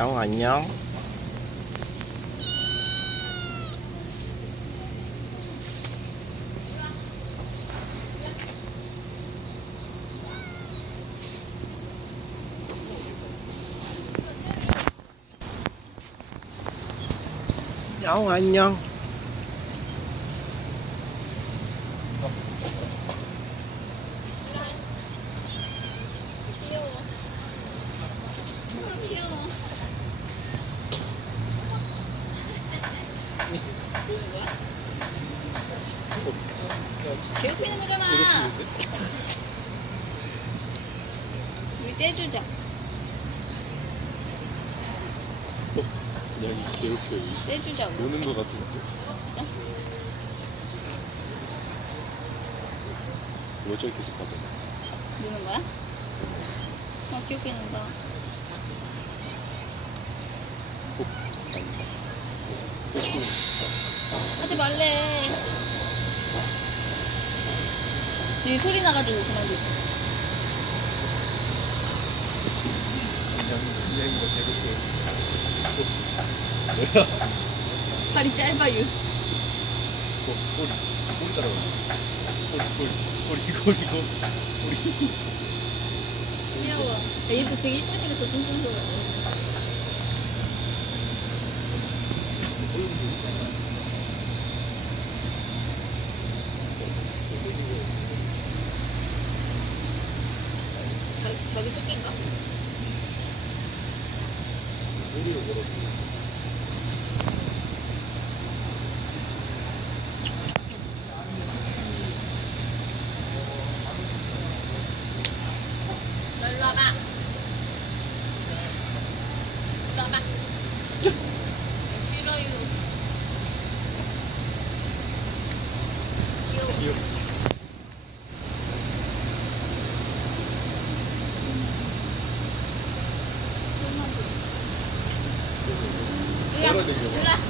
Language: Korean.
야옹 안녕. 야옹 안녕. 괴롭히는 거잖아. 우리 떼주자. 그냥 괴롭혀요. 떼주자고. 노는 거 같은데. 아, 진짜? 뭐 저기 계속 가잖아. 노는 거야? 아, 귀엽게 논다. 하지 말래. 여기 소리 나가지고 그만둘 수 있어. 그냥 이거 괴롭혀. 뭐야? 발이 짧아요. 꼬리 따라가. 꼬리. 귀여워. 얘도 되게 이쁘게 생겼어, 뚱뚱해서 그렇지. 자기 새끼인가? 꼬리를 걸어. 너 일로 와봐. 일로 와봐. 싫어요. 귀여워. 일로 와. 일로 와.